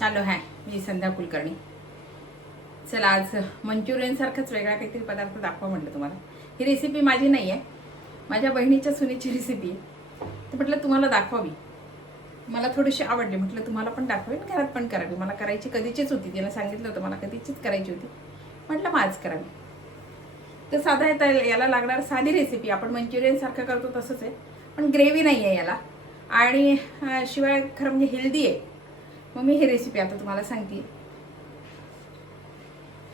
Hello hi, मी संध्या कुलकर्णी. चला, आज Manchurian सारखंच वेगळा काहीतरी पदार्थ दाखवा म्हटलं तुम्हाला. ही रेसिपी माझी नाही आहे, माझ्या बहिणीच्या सुनेची रेसिपी आहे. तर म्हटलं तुम्हाला दाखवावी. मला थोडीशी आवडली, म्हटलं तुम्हाला पण दाखवेन, घरात पण करावी. मला करायची कधीचीच होती, तिला सांगितलं होतं मला कधीचीच करायची होती. म्हटलं मग आज करावी. तर साधा याला लागणार साधी रेसिपी, आपण मंचुरियन सारखं करतो तसंच आहे, पण ग्रेव्ही नाही आहे याला. आणि शिवाय खरं म्हणजे हेल्दी आहे. मग मी ही रेसिपी आता तुम्हाला सांगते.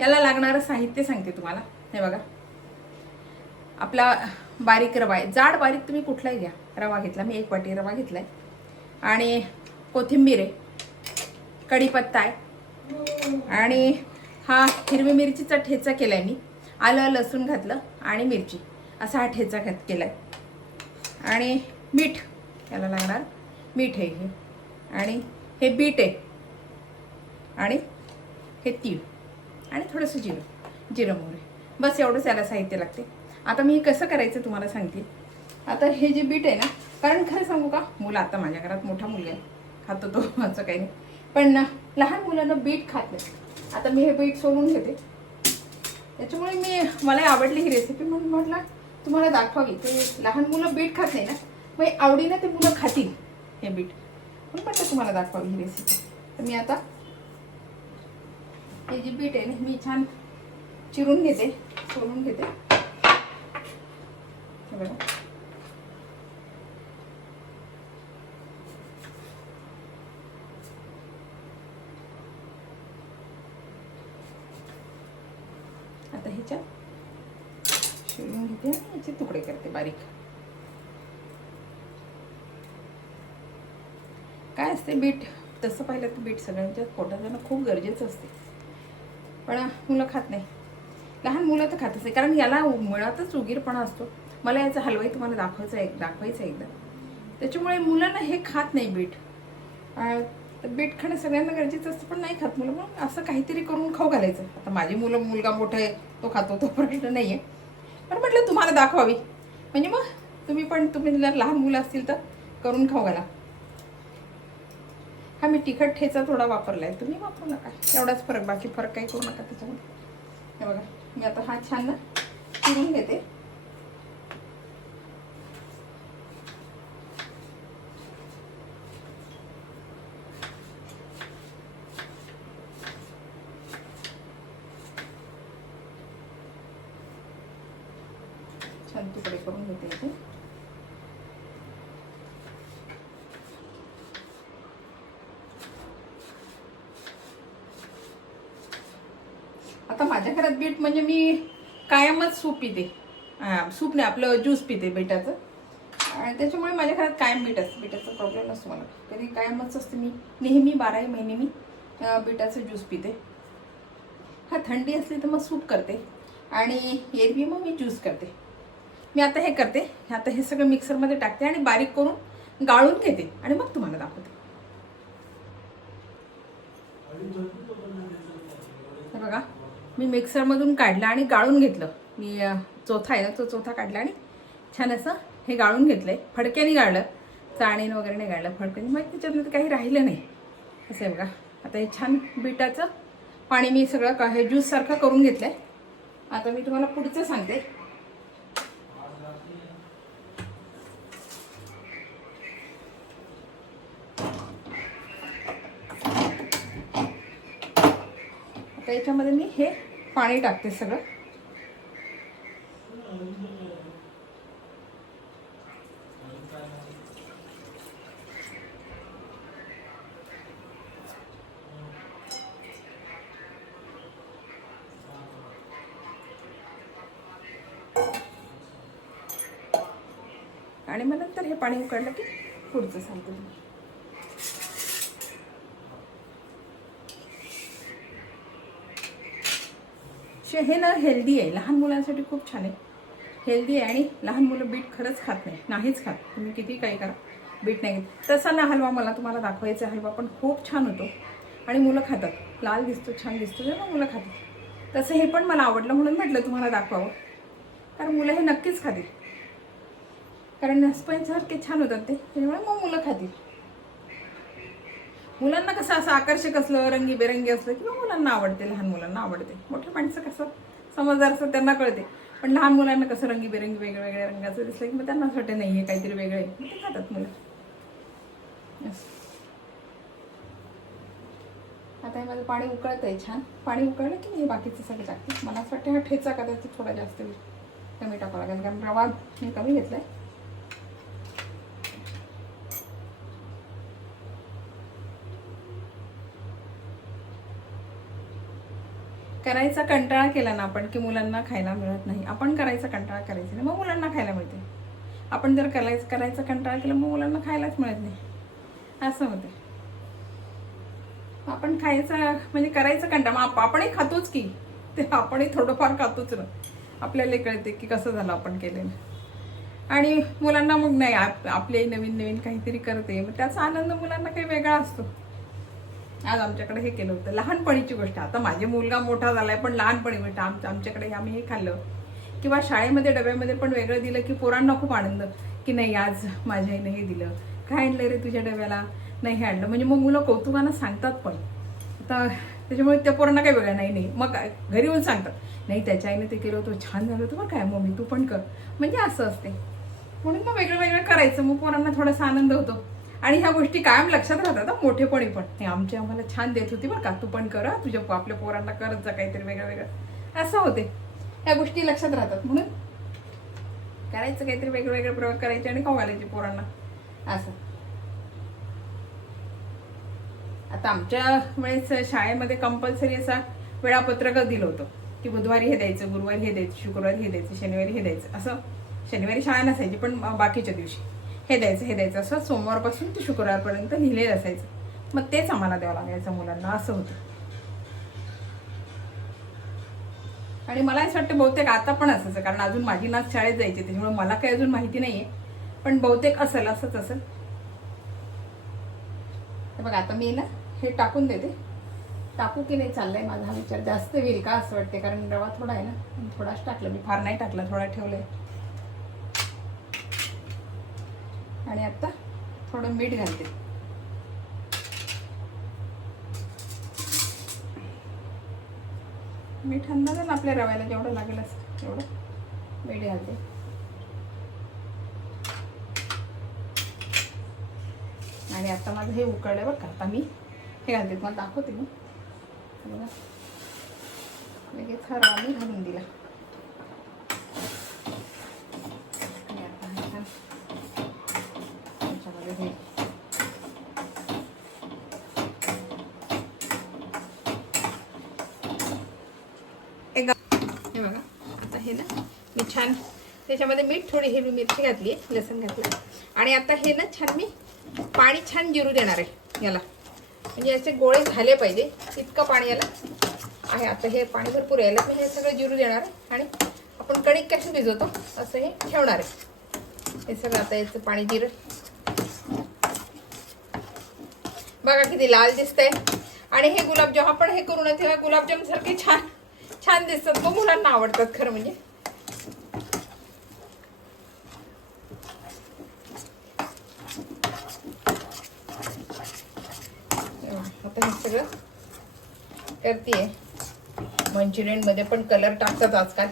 याला लागणारं साहित्य सांगते तुम्हाला. हे बघा, आपला बारीक रवा आहे, जाड बारीक तुम्ही कुठलाही घ्या. रवा घेतला मी, 1 वाटी रवा घेतलाय. आणि कोथिंबीर आहे, कढीपत्ता आहे, आणि हा हिरवी मिरचीचा ठेचा केलाय मी. आलं लसूण घातलं आणि मिरची, असा हा ठेचा केलाय. आणि मीठ, याला लागणार मीठ आहे हे. आणि हे बीट आहे, आणि हे तीळ, आणि थोडंसं जिरं मोहरी. बस एवढंच याला साहित्य लागते. आता मी कसं करायचं तुम्हाला सांगते. आता हे जे बीट आहे ना, कारण खरं सांगू का, मुलं, आता माझ्या घरात मोठा मुलगा आहे, खातो तो, असं काही नाही, पण लहान मुलांना बीट खात नाही. आता मी हे बीट सोलून घेते. त्याच्यामुळे मला आवडली ही रेसिपी, म्हणून म्हटलं तुम्हाला दाखवावी. ते लहान मुलं बीट खात नाही ना, मग आवडीनं ते मुलं खातील हे बीट, म्हणून म्हटलं तुम्हाला दाखवावी ही रेसिपी. तर मी आता हे जे बीट आहे ना, मी छान चिरून घेते, सोलून घेते. बघा, आता ह्याच्यात शिरून घेते आणि याचे तुकडे करते बारीक. काय असते बीट, तसं पाहिलं तर बीट सगळ्यांच्या पोटात जाणं खूप गरजेचं असते, पण मुलं खात नाही. लहान मुलं तर खातच नाही, कारण याला मुळातच उगीरपणा असतो. मला याचा हलवाही तुम्हाला दाखवायचं एकदा. त्याच्यामुळे मुलांना हे खात नाही बीट. तर बीट खाणं सगळ्यांना गरजेचं असतं, पण नाही खात मुलं. मग असं काहीतरी करून खाऊ घालायचं. आता माझी मुलगा मोठा आहे, तो खातो, तो प्रश्न नाही आहे, पण म्हटलं तुम्हाला दाखवावी. म्हणजे मग तुम्ही जर लहान मुलं असतील तर करून खाऊ घाला. हा मी तिखट ठेचा थोडा वापरलाय, तुम्ही वापरू नका, एवढाच फरक, बाकी फरक काही करू नका त्याच्यामध्ये. हे बघा, मी आता हा छान ना चिरून घेते. छान तुकडे करून घेते इथे. आता माझ्या घरात बीट म्हणजे मी कायमच सूप पिते. सूप नाही, आपलं ज्यूस पिते बीटाचं. आणि त्याच्यामुळे माझ्या घरात कायम बीट असतं, बीटाचा प्रॉब्लेम नसतो मला. तरी कायमच असते, मी नेहमी 12ही महिने मी बीटाचं ज्यूस पिते. हा थंडी असली तर मग सूप करते, आणि एरवी मग मी ज्यूस करते. मी आता हे करते, आता हे सगळं मिक्सरमध्ये टाकते आणि बारीक करून गाळून घेते, आणि मग तुम्हाला दाखवते. हे बघा, मी मिक्सरमधून काढलं आणि गाळून घेतलं. मी चोथा आहे ना, तो चोथा काढला आणि छान असं हे गाळून घेतलंय. फडक्याने गाळलं, चाळणीनं वगैरे नाही गाळलं, फडक्याने. मग त्याच्यातलं काही राहिलं नाही. असं आहे बघा. आता हे छान बीटाचं पाणी मी सगळं हे ज्यूससारखं करून घेतलंय. आता मी तुम्हाला पुढचं सांगते. आता याच्यामध्ये मी हे पाणी टाकते सगळं. आणि मग नंतर हे पाणी उकळलं की पुढचं सांगते. हे ना हेल्दी आहे, लहान मुलांसाठी खूप छान आहे, हेल्दी आहे. आणि लहान मुलं बीट खरंच खात नाहीच खात. तुम्ही किती काही करा, बीट नाही घेत. तसा ना हलवा मला तुम्हाला दाखवायचा, हलवा पण खूप छान होतो आणि मुलं खातात. लाल दिसतो, छान दिसतो, जेव्हा मुलं खातात. तसं हे पण मला आवडलं, म्हणून म्हटलं तुम्हाला दाखवावं, कारण मुलं हे नक्कीच खातील. कारण स्पंजसारखे छान होतात ते, त्याच्यामुळे मग मुलं खातील. मुलांना कसं असं आकर्षक असलं, रंगीबेरंगी असलं किंवा मुलांना आवडते, लहान मुलांना आवडते. मोठ्या माणसं कसं समजदार असं त्यांना कळते, पण लहान मुलांना कसं रंगीबेरंगी वेगवेगळ्या रंगाचं दिसलं की मग त्यांना असं वाटतं नाही हे काहीतरी वेगळं आहे, मग ते खातात मुलं. आता हे माझं पाणी उकळत आहे छान. पाणी उकळलं की मी हे बाकीचं सगळं टाकते. मला असं वाटतं हा ठेचा कदाचित थोडा जास्त कमी टाकावा लागेल, कारण रवा मी कमी घेतलाय. करायचा कंटाळा केला ना आपण की मुलांना खायला मिळत नाही. आपण करायचा कंटाळा करायचा नाही, मग मुलांना खायला मिळते. आपण जर करायचा कंटाळा केला मग मुलांना खायलाच मिळत नाही, असं होते. आपण खायचा म्हणजे करायचं कंटाळा, मग आपणही खातोच की, ते आपणही थोडंफार खातोच ना. आपल्याला कळते की कसं झालं आपण केलेलं. आणि मुलांना मग नाही आपले नवीन नवीन काहीतरी करते, मग त्याचा आनंद मुलांना काही वेगळा असतो. आज आमच्याकडे हे केलं होतं, लहानपणीची गोष्ट. आता माझे मुलगा मोठा झालाय, पण लहानपणी गोष्ट आमच्याकडे आम्ही हे खाल्लं. किंवा शाळेमध्ये डब्यामध्ये पण वेगळं दिलं की पोरांना खूप आनंद की नाही आज माझ्या आईने हे दिलं, काय आणलं रे तुझ्या डब्याला, नाही हे आणलं. म्हणजे मग मुलं कौतुकानं सांगतात पण. आता त्याच्यामुळे त्या पोरांना काही वेगळं नाही, मग घरी येऊन सांगतात नाही त्याच्या आईने ते केलं होतं, छान झालं होतं बरं काय मम्मी, तू पण कर. म्हणजे असं असते. म्हणून मग वेगळं वेगळं करायचं, मग पोरांना थोडासा आनंद होतो. आणि ह्या गोष्टी कायम लक्षात राहतात. मोठेपणी पण हे आम्हाला छान देत होती बरं का, तू पण कर, तुझ्या आपल्या पोरांना करत जा काहीतरी वेगळं वेगळं, असं होते. ह्या गोष्टी लक्षात राहतात, म्हणून करायचं काहीतरी वेगवेगळे प्रयोग करायचे आणि खाऊ घालायचे पोरांना, असं. आता आमच्या वेळेस शाळेमध्ये कंपल्सरी असा वेळापत्रक दिलं होतं की बुधवारी हे द्यायचं, गुरुवारी हे द्यायचं, शुक्रवारी हे द्यायचं, शनिवारी हे द्यायचं. असं शनिवारी शाळा नसायची, पण बाकीच्या दिवशी हे द्यायचं असं सोमवारपासून ते शुक्रवारपर्यंत लिहिलेलं असायचं. मग तेच आम्हाला द्यावं लागायचं मुलांना, असं होतं. आणि मला असं वाटतं बहुतेक आता पण असायचं, कारण अजून माझी नाच शाळेत जायची, त्याच्यामुळे मला काही अजून माहिती नाहीये, पण बहुतेक असंच असेल. बघा आता मी ना हे टाकून देते. टाकू की नाही चाललंय माझा हा विचार. जास्त होईल का असं वाटते, कारण रवा थोडा आहे ना, थोडाच टाकला मी, फार नाही टाकला, थोडा ठेवलंय. आणि आता थोडं मीठ घालते. मीठ अंदाज ना आपल्या रव्याला जेवढं लागेल असं तेवढं मीठ घालते. आणि आता माझं हे उकळलं बरं का, आता मी हे घालते, मला दाखवते मी. लगेच हा रवा मी घालून दिला. आणि आता त्याच्यामध्ये हे बघा. आता हे ना मी छान त्याच्यामध्ये मीठ, थोडी हिरवी मिरची घातली, लसूण घातलं. आणि आता हे ना छान मी पाणी छान जिरू देणार आहे याला, म्हणजे याचे गोळे झाले पाहिजे इतकं पाणी याला आहे. आता हे पाणी भरपूर यायला मी हे सगळं जिरू देणार आहे. आणि आपण कणिक कशी भिजवतो असं हे ठेवणार आहे. हे सगळं आता याचं पाणी जिरं बघा किती लाल दिसतंय. आणि हे गुलाबजाम आपण हे करू ना तेव्हा गुलाबजाम सारखे छान छान दिसतात, मग मुलांना आवडतात खरं म्हणजे. आता हे सगळं करतीये. मंचुरियन मध्ये पण कलर टाकतात आजकाल,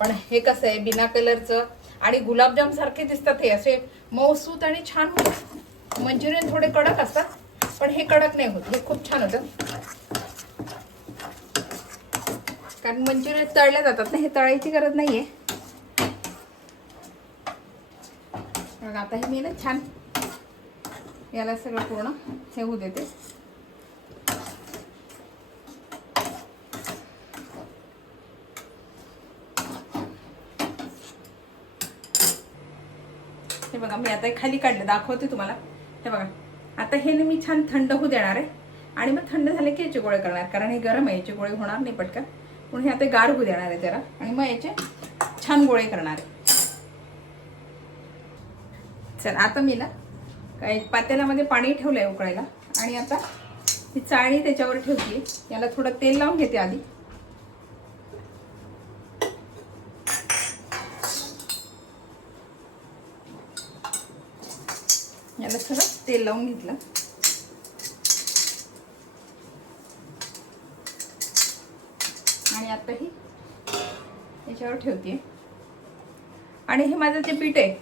पण हे कसं आहे बिना कलरचं आणि गुलाबजाम सारखे दिसतात. हे असे मऊसूत आणि छान होतात. मंचुरियन थोडे कडक असतात, पण हे कडक नाही होत, हे खूप छान होतं. कारण मंचुरियन तळल्या जातात ना, हे तळायची गरज नाहीये. मग आता हे मी ना छान याला सगळं पूर्ण हे होऊ देते. हे बघा मी आता खाली काढलं, दाखवते तुम्हाला. हे बघा आता हे ना मी छान थंड होऊ देणार आहे. आणि मग थंड झाले की याचे गोळे करणार, कारण हे गरम आहे, याचे गोळे होणार नाही पटकन. म्हणून हे आता गार होऊ देणार आहे जरा, आणि मग याचे छान गोळे करणार आहे. चल आता मी ना काय पातेल्यामध्ये पाणी ठेवलंय उकळायला. आणि आता ही चाळणी त्याच्यावर ठेवते. याला थोडं तेल लावून घेते आधी. याला सगळं तेल लावून घेतलं. आणि आता ही याच्यावर ठेवते. आणि हे माझं जे पीठ आहे,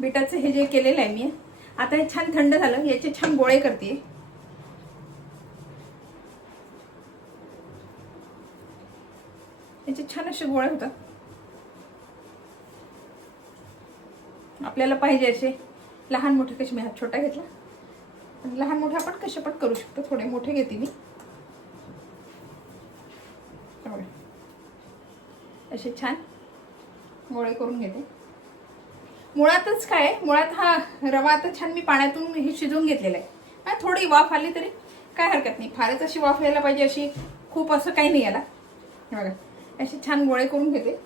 बीटाचं हे जे केलेलं आहे मी, आता हे छान थंड झालं. याचे छान गोळे करते. याचे छान असे गोळे होतात. आपल्याला पाहिजे असे लहान मोठे. कसे, मी हा छोटा घेतला, पण लहान मोठे आपण कसे पण करू शकतो. थोडे मोठे घेते मी. असे छान गोळे करून घेते. मुळातच काय, मुळात हा रवा आता छान मी पाण्यातून हे शिजवून घेतलेला आहे. थोडी वाफ आली तरी काय हरकत नाही. फारच अशी वाफ यायला पाहिजे अशी खूप असं काही नाही याला. बघा असे छान गोळे करून घेते.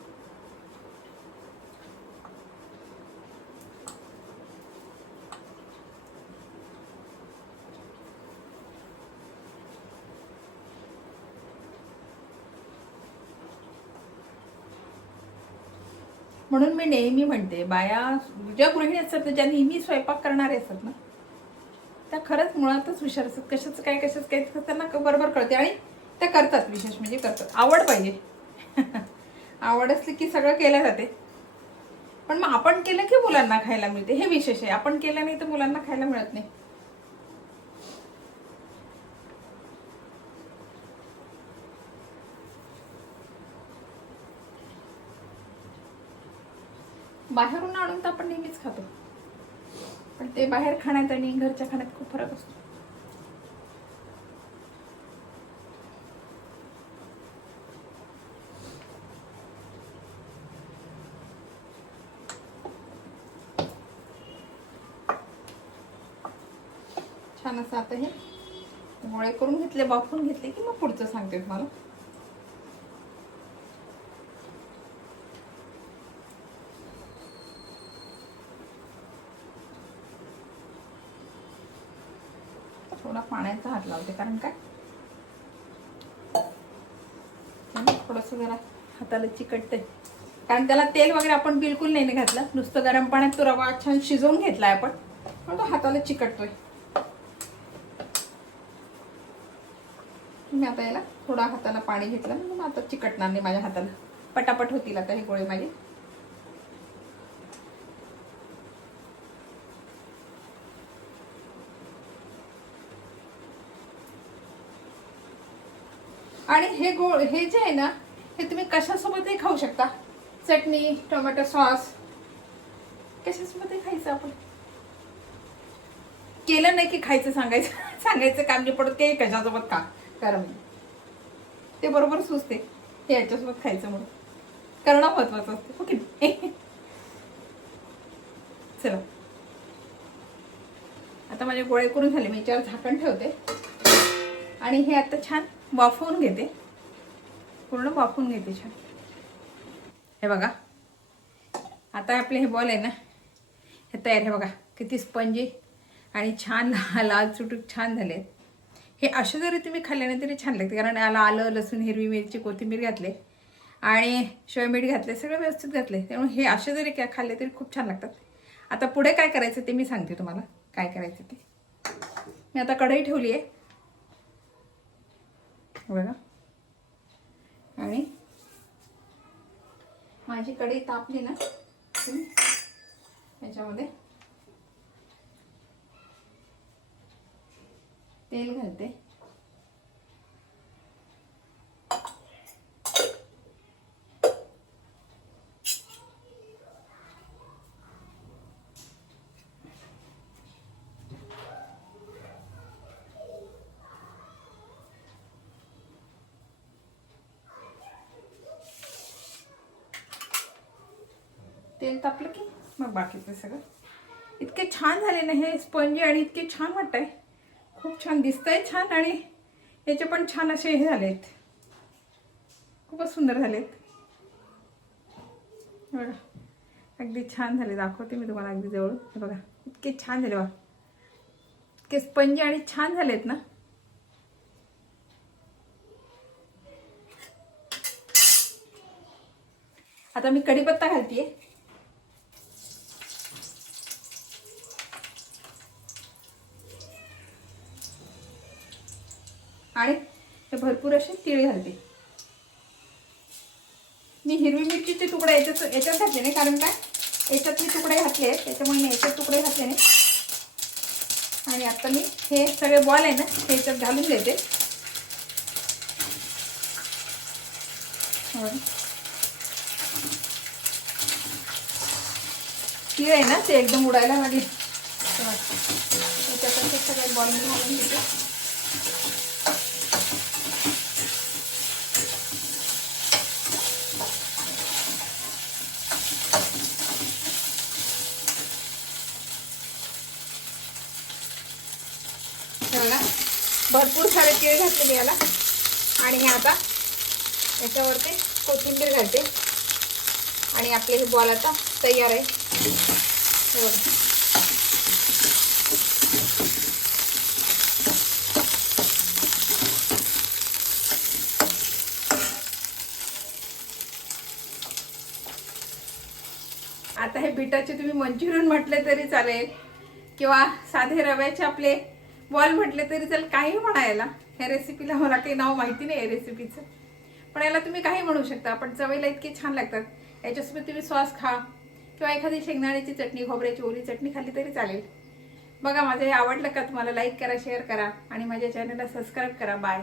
म्हणून मी नेहमी म्हणते, बाया ज्या गृहिणी असतात ज्या नेहमी स्वयंपाक करणारे असतात ना, त्या खरंच मुळातच हुशार असतात. कशाचं काय त्यांना बरोबर कळते. आणि त्या करतात. विशेष म्हणजे करतात. आवड पाहिजे. आवड असली की सगळं केलं जाते. पण मग आपण केलं की मुलांना खायला मिळते, हे विशेष आहे. आपण केलं नाही तर मुलांना खायला मिळत नाही. बाहेरून आणून तर आपण नेहमीच खातो, पण ते बाहेर खाण्यात आणि घरच्या खाण्यात खूप फरक असतो. छान असं आता हे गोळे करून घेतले, वाफवून घेतले की मग पुढचं सांगते तुम्हाला. थोडा पाण्याचा हात लावते, कारण काय थोडंसं जरा हाताला चिकटते. कारण त्याला तेल वगैरे आपण बिलकुल नाही घातलं, नुसतं गरम पाण्यात तो रवा छान शिजवून घेतलाय आपण, पण तो हाताला चिकटतोय. मी आता याला थोडा हाताला पाणी घेतलं, म्हणून आता चिकटणार नाही माझ्या हाताला. पटापट होतील आता हे गोळे माझे. आणि हे जे आहे ना, हे तुम्ही कशासोबतही खाऊ शकता. चटणी, टोमॅटो सॉस, कशासोबतही खायचं. आपण केलं नाही की खायचं सांगायचं काम नाही पडत. ते कशासोबत खा, कारण ते बरोबर सुचते हे याच्यासोबत खायचं म्हणून. करणं महत्वाचं असतं, ओके. चला आता माझे गोळे करून झाले. मी याच्यावर झाकण ठेवते आणि हे आता छान वाफवून घेते. पूर्ण वाफवून घेते छान. हे बघा आता आपले हे बॉल आहे ना, हे तयार. हे बघा किती स्पंजी आणि छान लाल चुटूक छान झाले. हे असे जरी तुम्ही खाल्ले नाही तरी छान लागते, कारण याला आलं, लसूण, हिरवी मिरची, कोथिंबीर घातले आणि शिवाय मीठ घातले, सगळं व्यवस्थित घातले. त्यामुळे हे असे जरी खाल्ले तरी खूप छान लागतात. आता पुढे काय करायचं ते मी सांगते तुम्हाला. काय करायचं ते, मी आता कढई ठेवली आहे बघा. आणि माझी कढई तापली ना, याच्यामध्ये तेल घालते. तेल तापलं की मग बाकीचं सगळं. इतके छान झाले ना हे स्पंजी, आणि इतके छान वाटतंय. खूप छान दिसतंय छान, आणि याचे पण छान असे हे झालेत. खूपच सुंदर झालेत बघा. अगदी छान झाले. दाखवते मी तुम्हाला अगदी जवळून. हे बघा इतके छान झाले बघा. इतके स्पंजी आणि छान झालेत ना. आता मी कढीपत्ता घालतेय. आणि हे भरपूर असे तीळ घालते. मी हिरवी मिरचीचे तुकडे याच्यात घातले नाही, कारण काय याच्यात मी तुकडे घातले आहेत, त्याच्यामुळे मी याच्यात तुकडे घातले नाही. आणि आता मी हे सगळे बॉल आहे ना हे याच्यात घालून देते. तीळ आहे ना ते एकदम उडायला लागली. त्याच्यात सगळे बॉल मी घालून देते. भरपूर सारे तीळ घातले मी याला. आणि हे आता याच्यावरती कोथिंबीर घालते आणि आपले हे बॉल आता तयार आहे. आता हे बीटाचे तुम्ही मंचुरियन म्हटले तरी चालेल किंवा साधे रव्याचे आपले बॉल म्हटले तरी चालेल, काही म्हणायला. ह्या रेसिपीला मला काही नाव माहिती नाही आहे रेसिपीचं, पण याला तुम्ही काही म्हणू शकता. पण चवीला इतके छान लागतात. याच्यासोबत तुम्ही सॉस खा किंवा एखादी शेंगदाण्याची चटणी, खोबऱ्याची ओली चटणी खाल्ली तरी चालेल. बघा माझं हे आवडलं का तुम्हाला लाईक करा, शेअर करा आणि माझ्या चॅनलला सबस्क्राईब करा. बाय.